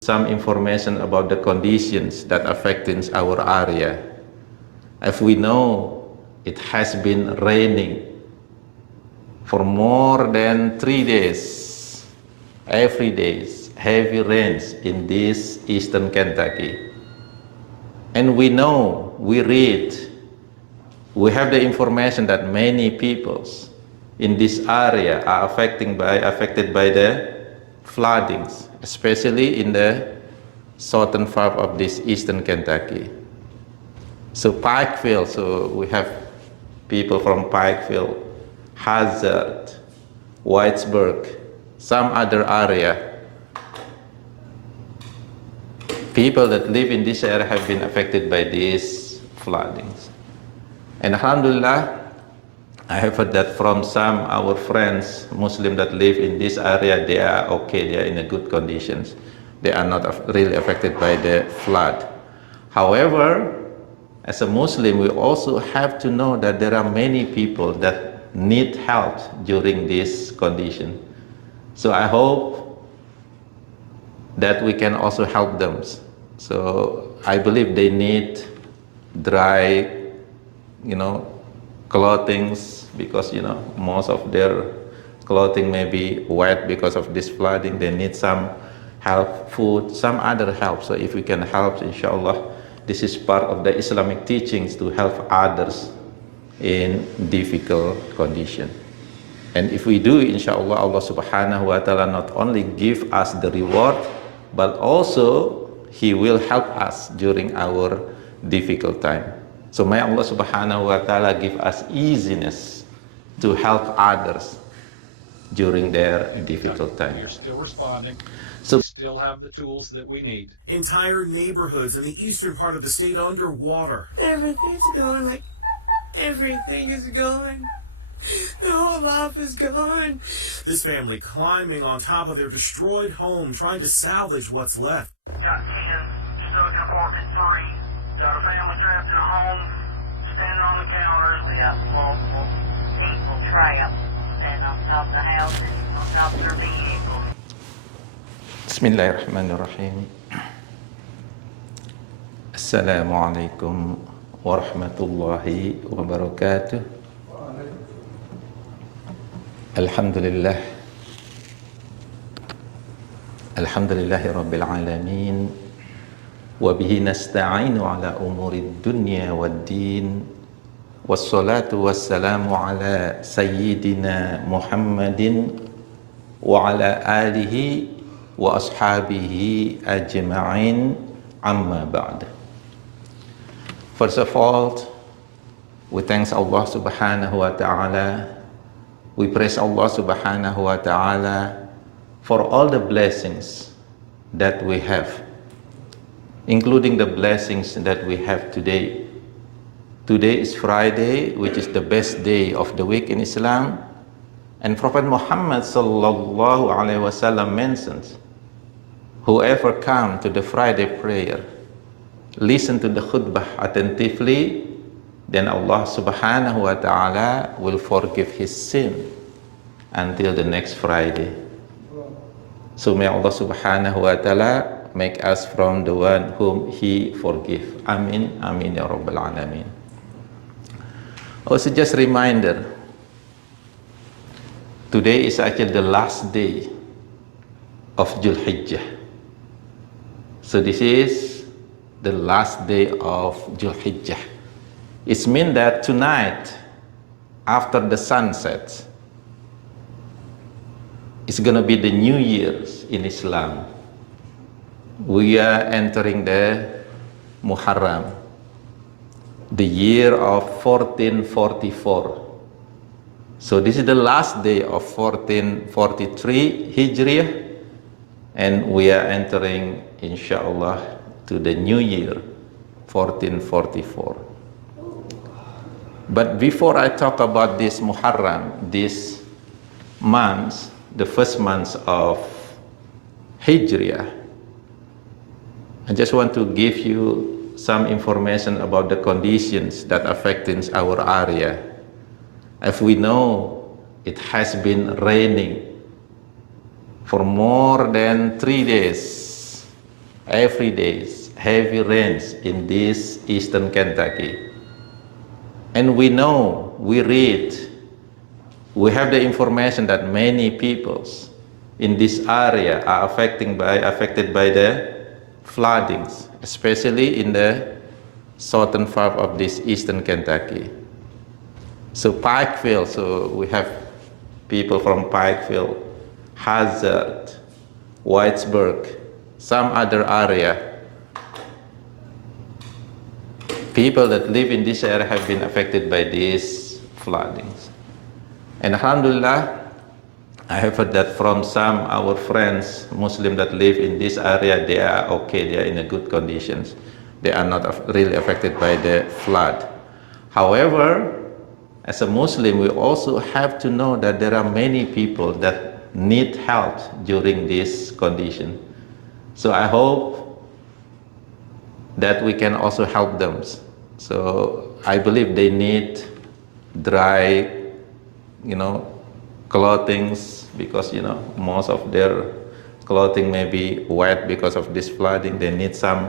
some information about the conditions that affecting our area. As we know, it has been raining for more than 3 days, every day, heavy rains in this eastern Kentucky. And we know, we read, we have the information that many peoples in this area are affected by the floodings, especially in the southern part of this eastern Kentucky. So Pikeville, so we have people from Pikeville, Hazard, Whitesburg, some other area. People that live in this area have been affected by these floodings. And alhamdulillah, I have heard that from some our friends, Muslim that live in this area, they are okay, they are in a good conditions. They are not really affected by the flood. However, as a Muslim, we also have to know that there are many people that need help during this condition. So I hope that we can also help them. So I believe they need dry, clothing, because most of their clothing may be wet because of this flooding. They need some help, food, some other help. So if we can help, inshallah, this is part of the Islamic teachings to help others in difficult condition. And if we do, inshallah, Allah subhanahu wa ta'ala not only give us the reward, but also He will help us during our difficult time. So may Allah subhanahu wa ta'ala give us easiness to help others during their difficult time. You're still responding. So We still have the tools that we need. Entire neighborhoods in the eastern part of the state underwater. Everything's gone. Like, everything is gone. The whole life is gone. This family climbing on top of their destroyed home, trying to salvage what's left. Got 10 stuck in apartment 3. Got a family trapped in a home, standing on the counters. We got multiple people trapped, standing on top of the houses, on top of their vehicles. Bismillahirrahmanirrahim. Assalamualaikum warahmatullahi wabarakatuh. Alhamdulillah. Alhamdulillahi rabbil alamin. Wabihi nasta'inu ala umuri dunya wad din. Wassalatu wassalamu ala sayyidina Muhammadin wa ala alihi wa ashabihi ajma'in, amma ba'd. First of all, we thank Allah subhanahu wa ta'ala. We praise Allah subhanahu wa ta'ala for all the blessings that we have, including the blessings that we have today. Today is Friday, which is the best day of the week in Islam. And Prophet Muhammad sallallahu alaihi wasallam mentions, whoever come to the Friday prayer, listen to the khutbah attentively, then Allah subhanahu wa ta'ala will forgive his sin until the next Friday. So may Allah subhanahu wa ta'ala make us from the one whom He forgive. Amin, amin ya rabbal alamin. Also just reminder, today is actually the last day of Dhul Hijjah. So this is the last day of Dhul Hijjah. It means that tonight, after the sun sets, it's going to be the New Year's in Islam. We are entering the Muharram, the year of 1444. So this is the last day of 1443 Hijriah, and we are entering, inshallah, to the new year, 1444. But before I talk about this Muharram, this month, the first month of Hijriah, I just want to give you some information about the conditions that affecting our area. As we know, it has been raining for more than 3 days, every day heavy rains in this eastern Kentucky. And we know, we read, we have the information that many peoples in this area are affected by the floodings, especially in the southern part of this eastern Kentucky. So Pikeville, so we have people from Pikeville, Hazard, Whitesburg, some other area. People that live in this area have been affected by these floodings. And alhamdulillah, I have heard that from some our friends, Muslim that live in this area, they are okay, they are in a good conditions. They are not really affected by the flood. However, as a Muslim, we also have to know that there are many people that need help during this condition. So I hope that we can also help them. So I believe they need dry, clothing, because most of their clothing may be wet because of this flooding. They need some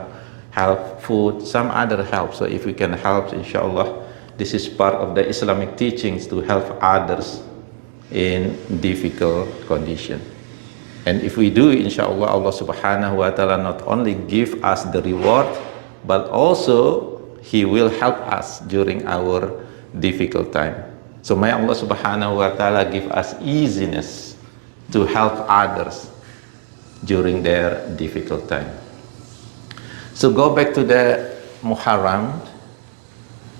help, food, some other help. So if we can help, inshallah, this is part of the Islamic teachings to help others in difficult condition. And if we do, inshallah, Allah subhanahu wa ta'ala not only give us the reward, but also He will help us during our difficult time. So may Allah subhanahu wa ta'ala give us easiness to help others during their difficult time. So go back to the Muharram,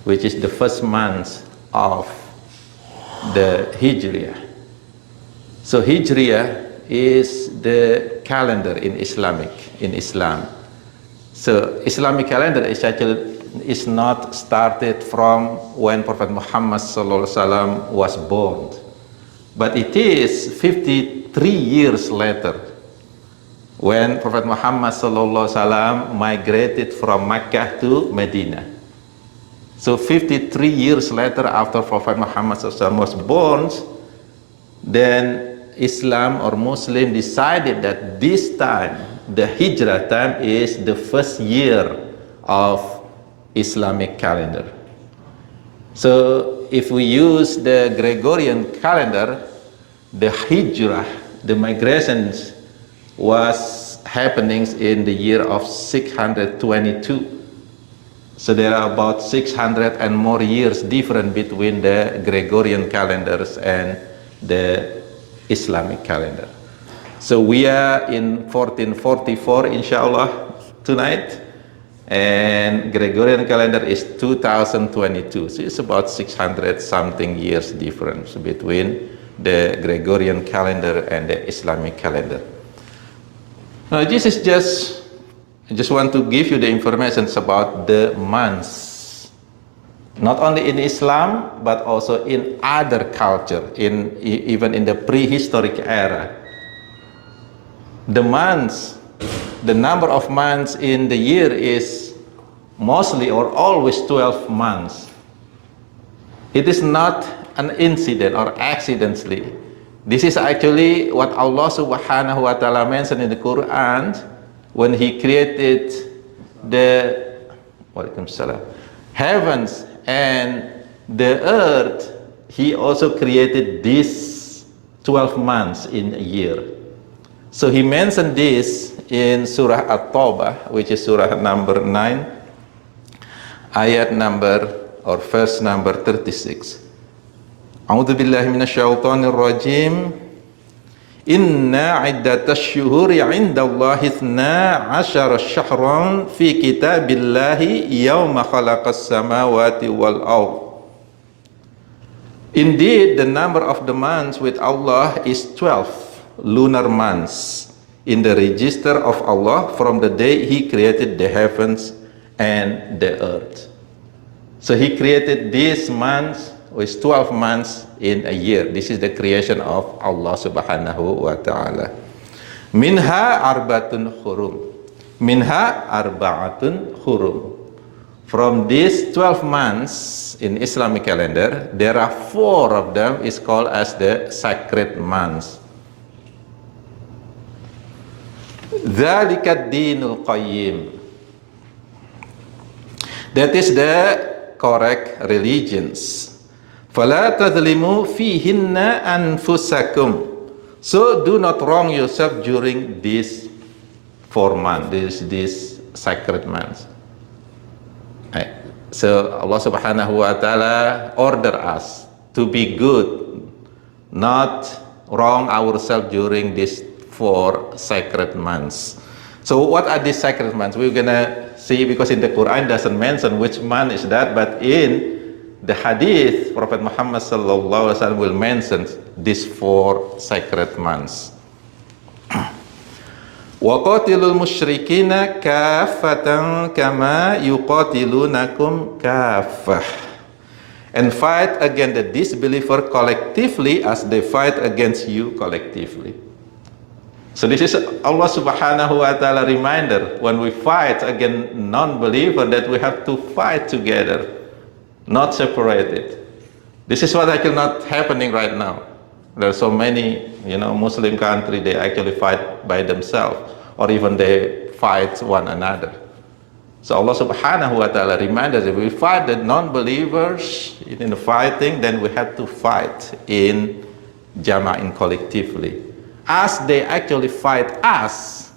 which is the first month of the Hijriah. So Hijriah is the calendar in Islam. So Islamic calendar is not started from when Prophet Muhammad sallallahu alaihi wasallam was born, but it is 53 years later when Prophet Muhammad sallallahu alaihi wasallam migrated from Mecca to Medina. So 53 years later after Prophet Muhammad sallallahu alaihi wasallam was born, then Islam or Muslim decided that this time, the Hijrah time, is the first year of Islamic calendar. So if we use the Gregorian calendar, the Hijrah, the migrations, was happening in the year of 622. So there are about 600 and more years different between the Gregorian calendars and the Islamic calendar. So we are in 1444, inshallah, tonight. And Gregorian calendar is 2022. So it's about 600 something years difference between the Gregorian calendar and the Islamic calendar. Now this is I just want to give you the information about the months, not only in Islam, but also in other culture, even in the prehistoric era. The months, the number of months in the year is mostly or always 12 months. It is not an incident or accidentally. This is actually what Allah subhanahu wa ta'ala mentioned in the Quran when He created the heavens and the earth. He also created these 12 months in a year. So He mentioned this in Surah At-Tawbah, which is Surah number 9, ayat number or verse number 36. A'udzu billahi minasyaitonir rajim. Inna 'iddatash syuhuri 'indallahi 12 syahran fi kitabillahi yauma khalaqas samawati wal ardh. Indeed, the number of the months with Allah is 12 lunar months in the register of Allah from the day He created the heavens and the earth. So He created these months with 12 months in a year. This is the creation of Allah subhanahu wa ta'ala. Minha arba'atun hurum. Minha arba'atun hurum. From these 12 months in Islamic calendar, there are 4 of them is called as the sacred months. Dzalika ad-dinul qayyim. That is the correct religions. Fala tadhlimu fihinna anfusakum. So do not wrong yourself during this 4 months, this sacred months. Right. So Allah Subhanahu wa Ta'ala order us to be good, not wrong ourselves during these 4 sacred months. So what are these sacred months? We're gonna see, because in the Quran doesn't mention which month is that, but in the hadith, Prophet Muhammad sallallahu alaihi wasallam will mention these 4 sacred months. وَقَاتِلُوا الْمُشْرِكِينَ كَافَّةً كَمَا يُقَاتِلُونَكُمْ كَافَّةً. And fight against the disbeliever collectively as they fight against you collectively. So this is Allah Subhanahu wa Ta'ala reminder when we fight against non-believer that we have to fight together, not separated. This is what actually not happening right now. There are so many, Muslim country, they actually fight by themselves, or even they fight one another. So Allah Subhanahu wa Ta'ala reminds us, if we fight the non-believers in the fighting, then we have to fight in jama'in collectively, as they actually fight us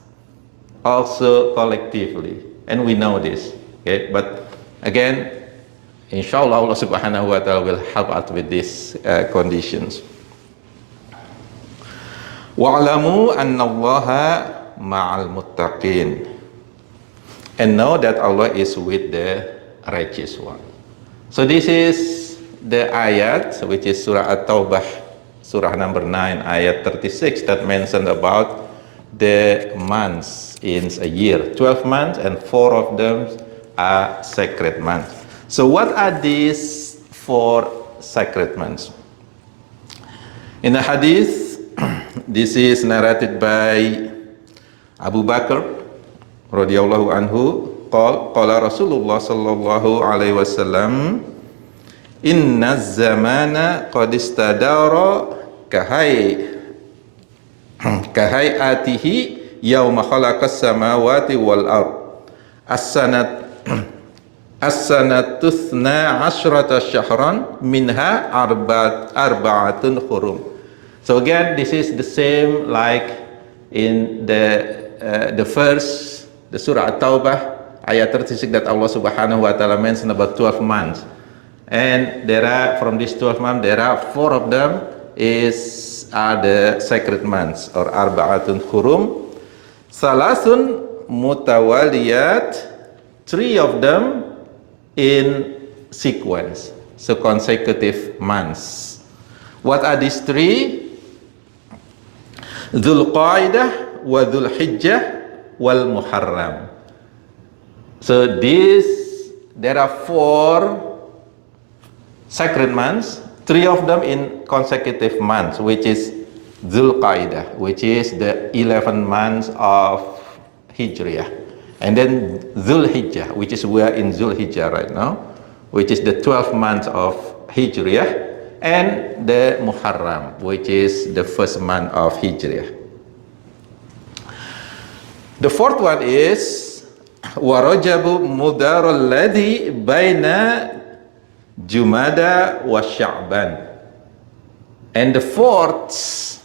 also collectively. And we know this. Okay? But again, inshallah Allah Subhanahu wa Ta'ala will help us with these conditions. وَاعْلَمُوا أَنَّ اللَّهَ مَعَ الْمُتَّقِينَ. And know that Allah is with the righteous one. So this is the ayat, which is Surah At-Taubah, Surah number 9, ayat 36, that mentioned about the months in a year. 12 months, and 4 of them are sacred months. So what are these 4 sacred months? In the hadith, this is narrated by Abu Bakr radhiyallahu anhu, qala Rasulullah sallallahu alaihi wasallam, inna zamana qad istadara kahayatihi yawma khalaqas samawati wal ard as-sanatu 12 syahran minha arba'atun hurum. So again, this is the same like in the first, the Surah At-Taubah, ayat 36, that Allah Subhanahu wa Ta'ala mentioned about 12 months. And there are, from these 12 months, there are 4 of them are the sacred months, or arba'atun hurum. Salasun mutawaliyat, 3 of them in sequence, so consecutive months. What are these 3? Dhul Qaidah wa Dhul Hijjah wal Muharram. So there are 4 sacred months, 3 of them in consecutive months, which is Dhul Qaidah, which is the 11 months of Hijriah, and then Dhul Hijjah, which is, we are in Dhul Hijjah right now, which is the 12 months of Hijriah, and the Muharram, which is the 1st month of Hijriah. The 4th one is Warajabu Mudarul Ladhi Baina Jumada wa Sha'ban. And the 4th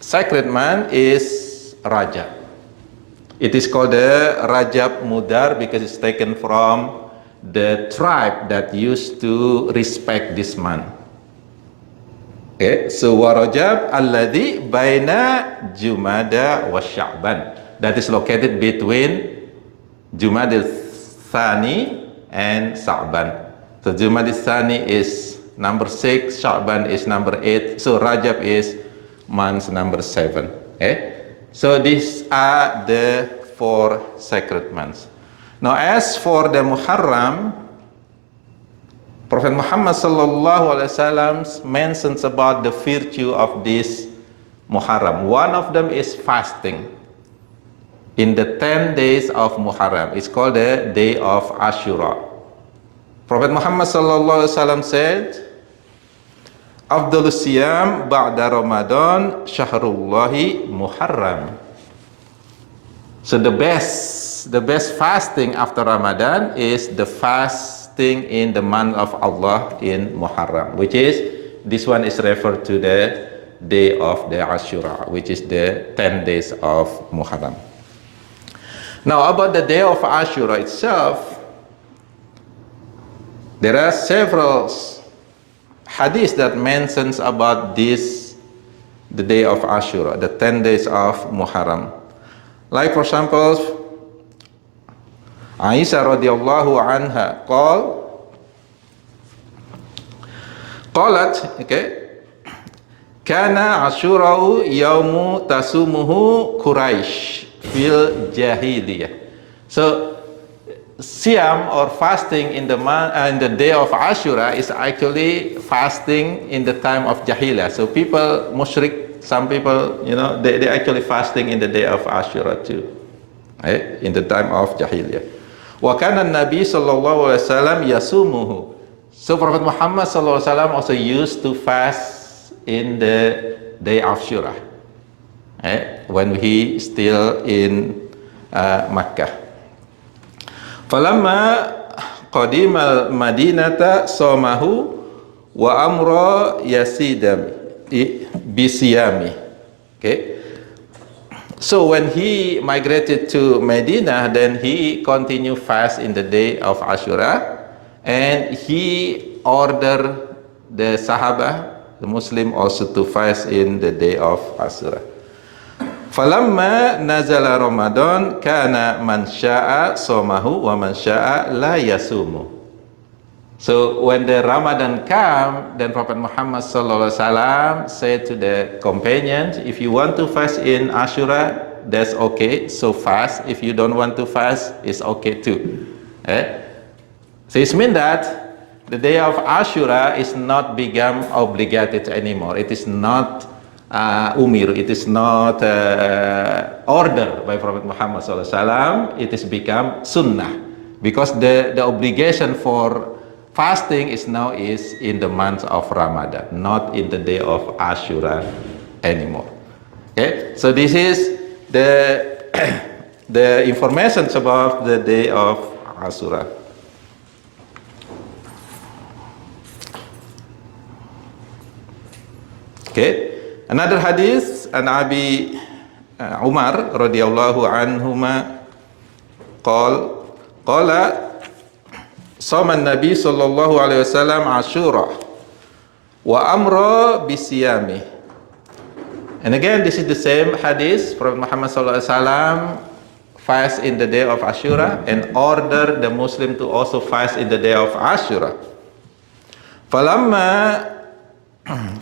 sacred month is Rajab. It is called the Rajab Mudar because it's taken from the tribe that used to respect this month. Okay, so Warajab alladhi baina Jumada wa Sha'ban, that is located between Jumadil Thani and Sha'ban. So Jumadil Thani is number 6, Sha'ban is number 8, so Rajab is month number 7. Okay, so these are the 4 sacred months. Now as for the Muharram, Prophet Muhammad sallallahu alaihi wasallam mentions about the virtue of this Muharram. One of them is fasting in the 10 days of Muharram. It's called the day of Ashura. Prophet Muhammad sallallahu alaihi wasallam said, Afdalus siyam ba'da Ramadan syahrullahi Muharram. So the best fasting after Ramadan is the fasting in the month of Allah in Muharram, which is, this one is referred to the day of the Ashura, which is the 10 days of Muharram. Now about the day of Ashura itself, there are several hadiths that mentions about this, the day of Ashura, the 10 days of Muharram. Like for example, Aisyah radhiyallahu anha qalat, okay, kana Ashura'u yaumu tasumuhu Quraisy fil jahiliyah. So Siam or fasting in the day of Ashura is actually fasting in the time of Jahiliyah. So people, mushrik, some people, they actually fasting in the day of Ashura too, right? In the time of Jahiliyah. Wa kana Nabi sallallahu alaihi wasallam yasumuhu. So Prophet Muhammad sallallahu alaihi wasallam also used to fast in the day of Ashura, right? When he still in Makkah. Falamma qadimal madinata somahu wa amra yasidam bisiyami. Okay. So when he migrated to Medina, then he continued fast in the day of Ashura, and he ordered the Sahaba, the Muslim, also to fast in the day of Ashura. Falamma nazala Ramadan kana man syaa somahu wa man syaa la yasumu. So when the Ramadan came, then Prophet Muhammad sallallahu alaihi wasallam said to the companions, if you want to fast in Ashura, that's okay, so fast. If you don't want to fast, it's okay too. So it means that the day of Ashura is not become obligated anymore. It is not umir, it is not ordered by Prophet Muhammad SAW. It is become sunnah, because the obligation for fasting is now in the month of Ramadan, not in the day of Ashura anymore. Okay, so this is the information about the day of Ashura. Okay. Another hadith an Abi Umar radhiyallahu anhuma qala sama Nabi sallallahu alaihi wasallam Ashura wa amra bisiyami. And again, this is the same hadith. Prophet Muhammad sallallahu alaihi wasallam fast in the day of Ashura and order the Muslim to also fast in the day of Ashura. Falamma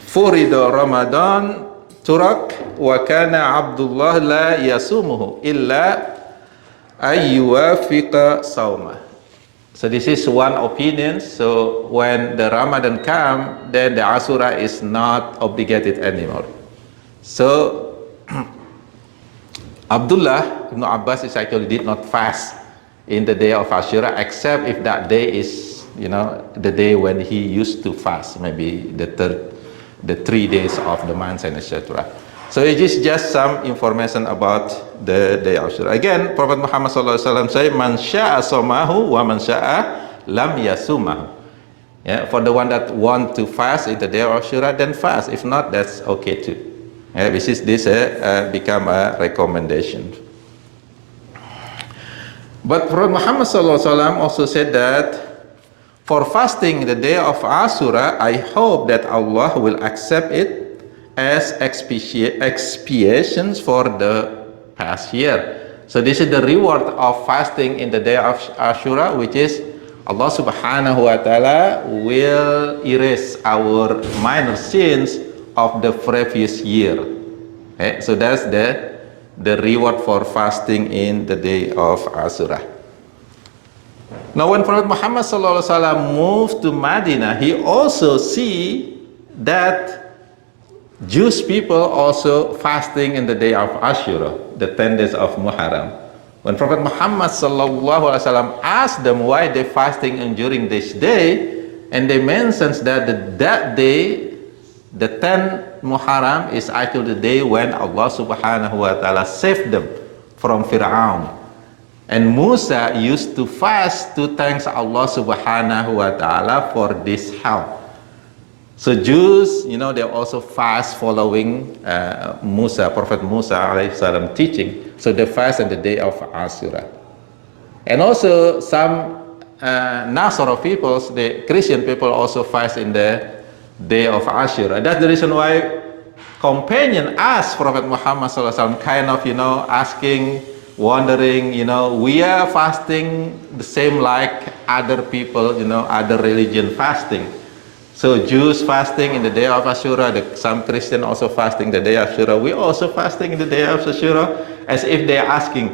furida Ramadan turak wa kana Abdullah la yasumuhu illa ayyuwafiqa sawma. So this is one opinion. So when the Ramadan comes, then the Ashura is not obligated anymore. So Abdullah ibn Abbas actually did not fast in the day of Ashura, except if that day is, the day when he used to fast, maybe the 3 days of the month and etc. So it is just some information about the day of Ashura. Again, Prophet Muhammad SAW said, "Man syaa somahu wa man syaa lam yasumahu." Yeah, for the one that want to fast in the day of Ashura, then fast. If not, that's okay too. Yeah, this become a recommendation. But Prophet Muhammad SAW also said that for fasting the day of Ashura, I hope that Allah will accept it as expiations for the past year. So this is the reward of fasting in the day of Ashura, which is Allah subhanahu wa ta'ala will erase our minor sins of the previous year. Okay? So that's the reward for fasting in the day of Ashura. Now when Prophet Muhammad sallallahu alaihi wasallam moved to Medina, he also see that Jewish people also fasting in the day of Ashura, the 10 days of Muharram. When Prophet Muhammad sallallahu alaihi wasallam asked them why they fasting during this day, and they mentions that that day, the 10th Muharram, is actually the day when Allah subhanahu wa ta'ala saved them from Fir'aun. And Musa used to fast to thank Allah subhanahu wa ta'ala for this help. So Jews, they also fast following Prophet Musa alayhi salam teaching. So they fast on the day of Ashura. And also some Nasara peoples, the Christian people also fast in the day of Ashura. That's the reason why companion asked Prophet Muhammad sallallahu alaihi wasallam, kind of, asking, wondering, we are fasting the same like other people, other religion fasting. So Jews fasting in the day of Ashura, some Christian also fasting the day of Ashura. We also fasting in the day of Ashura, as if they are asking,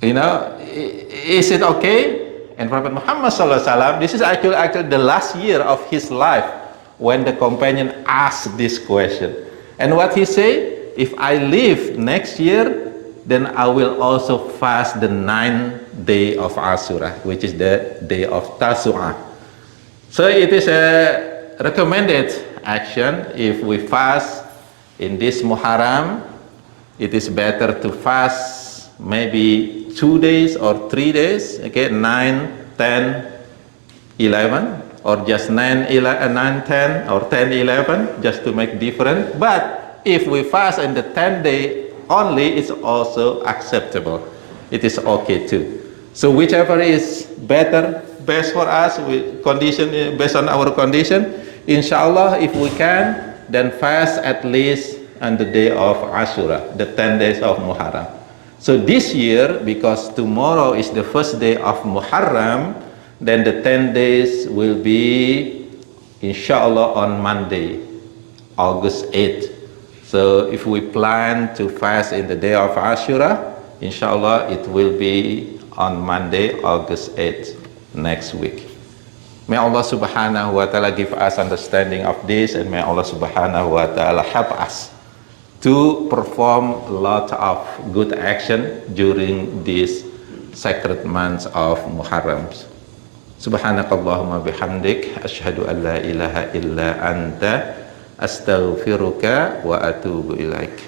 is it okay? And Prophet Muhammad sallallahu alaihi wasallam, this is actually the last year of his life when the companion asked this question. And what he said, if I live next year, then I will also fast the 9th day of Ashura, which is the day of Tasu'ah. So it is a recommended action. If we fast in this Muharram, it is better to fast maybe 2 days or 3 days, okay, 9, 10, 11, or just 9, 10, or 10, 11, just to make different. But if we fast in the 10th day only, it's also acceptable. It is okay too. So whichever is best for us, based on our condition, inshallah, if we can, then fast at least on the day of Ashura, the 10 days of Muharram. So this year, because tomorrow is the first day of Muharram, then the 10 days will be, inshallah, on Monday, August 8th. So if we plan to fast in the day of Ashura, inshallah, it will be on Monday, August 8th, next week. May Allah subhanahu wa ta'ala give us understanding of this, and may Allah subhanahu wa ta'ala help us to perform a lot of good action during these sacred months of Muharram. Subhanakallahumma bihamdik, ashhadu an la ilaha illa anta, astaghfiruka wa atubu ilaik.